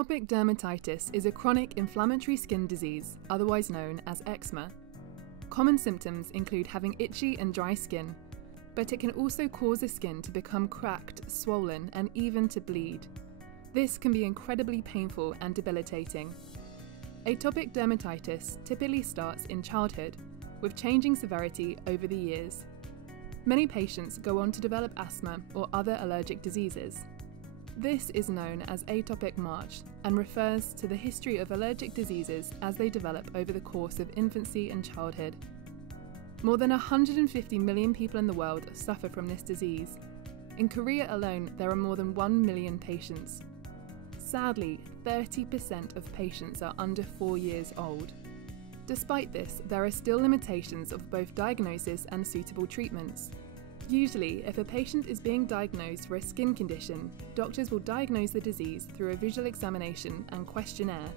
Atopic dermatitis is a chronic inflammatory skin disease, otherwise known as eczema. Common symptoms include having itchy and dry skin, but it can also cause the skin to become cracked, swollen, and even to bleed. This can be incredibly painful and debilitating. Atopic dermatitis typically starts in childhood, with changing severity over the years. Many patients go on to develop asthma or other allergic diseases. This is known as atopic march and refers to the history of allergic diseases as they develop over the course of infancy and childhood. More than 150 million people in the world suffer from this disease. In Korea alone, there are more than 1 million patients. Sadly, 30% of patients are under 4 years old. Despite this, there are still limitations of both diagnosis and suitable treatments. Usually, if a patient is being diagnosed for a skin condition, doctors will diagnose the disease through a visual examination and questionnaire.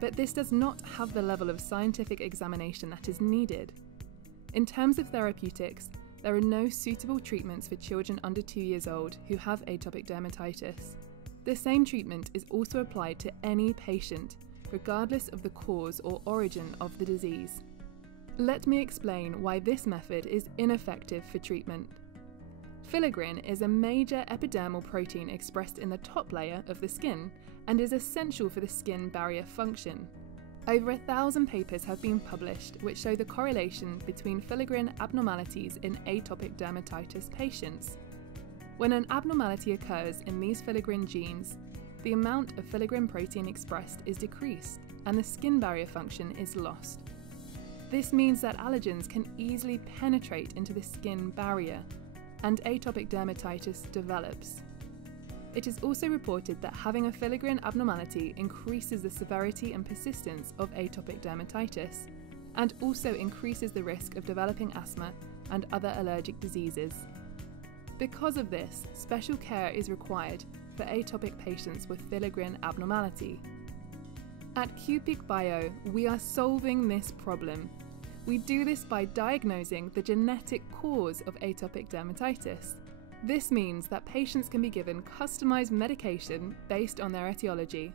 But this does not have the level of scientific examination that is needed. In terms of therapeutics, there are no suitable treatments for children under 2 years old who have atopic dermatitis. The same treatment is also applied to any patient, regardless of the cause or origin of the disease. Let me explain why this method is ineffective for treatment. Filaggrin is a major epidermal protein expressed in the top layer of the skin and is essential for the skin barrier function. Over 1,000 papers have been published which show the correlation between filaggrin abnormalities in atopic dermatitis patients. When an abnormality occurs in these filaggrin genes, the amount of filaggrin protein expressed is decreased and the skin barrier function is lost. This means that allergens can easily penetrate into the skin barrier, and atopic dermatitis develops. It is also reported that having a filaggrin abnormality increases the severity and persistence of atopic dermatitis, and also increases the risk of developing asthma and other allergic diseases. Because of this, special care is required for atopic patients with filaggrin abnormality. At 큐피크바이오, we are solving this problem. We do this by diagnosing the genetic cause of atopic dermatitis. This means that patients can be given customized medication based on their etiology.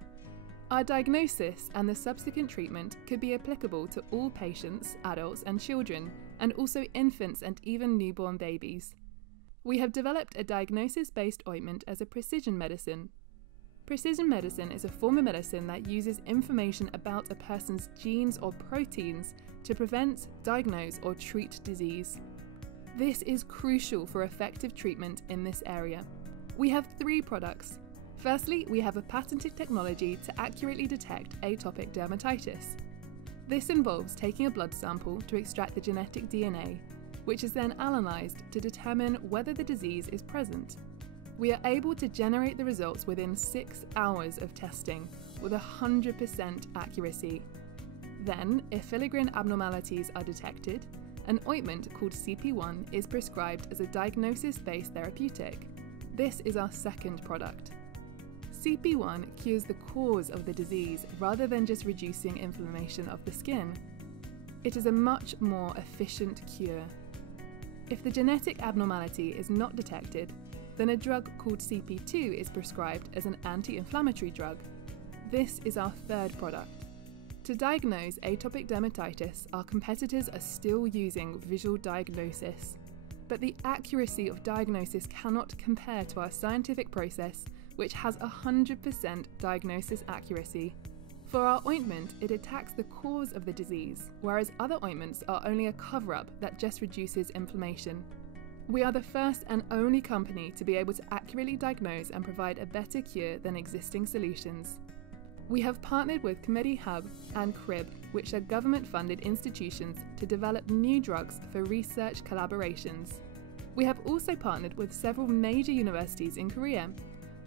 Our diagnosis and the subsequent treatment could be applicable to all patients, adults and children, and also infants and even newborn babies. We have developed a diagnosis-based ointment as a precision medicine. Precision medicine is a form of medicine that uses information about a person's genes or proteins to prevent, diagnose, or treat disease. This is crucial for effective treatment in this area. We have 3 products. Firstly, we have a patented technology to accurately detect atopic dermatitis. This involves taking a blood sample to extract the genetic DNA, which is then analysed to determine whether the disease is present. We are able to generate the results within 6 hours of testing with 100% accuracy. Then, if filaggrin abnormalities are detected, an ointment called CP1 is prescribed as a diagnosis-based therapeutic. This is our second product. CP1 cures the cause of the disease rather than just reducing inflammation of the skin. It is a much more efficient cure. If the genetic abnormality is not detected, then a drug called CP2 is prescribed as an anti-inflammatory drug. This is our third product. To diagnose atopic dermatitis, our competitors are still using visual diagnosis, but the accuracy of diagnosis cannot compare to our scientific process, which has 100% diagnosis accuracy. For our ointment, it attacks the cause of the disease, whereas other ointments are only a cover-up that just reduces inflammation. We are the first and only company to be able to accurately diagnose and provide a better cure than existing solutions. We have partnered with Comedy Hub and CRIB, which are government-funded institutions to develop new drugs for research collaborations. We have also partnered with several major universities in Korea.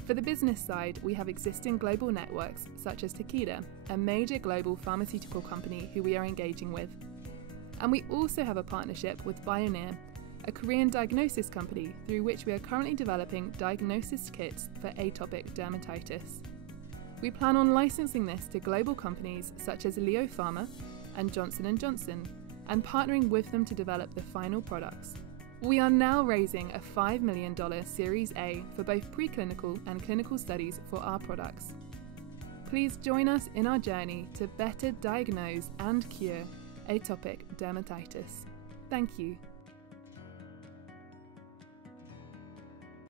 For the business side, we have existing global networks such as Takeda, a major global pharmaceutical company who we are engaging with. And we also have a partnership with Bioneer, a Korean diagnosis company through which we are currently developing diagnosis kits for atopic dermatitis. We plan on licensing this to global companies such as Leo Pharma and Johnson & Johnson, and partnering with them to develop the final products. We are now raising a $5 million Series A for both preclinical and clinical studies for our products. Please join us in our journey to better diagnose and cure atopic dermatitis. Thank you.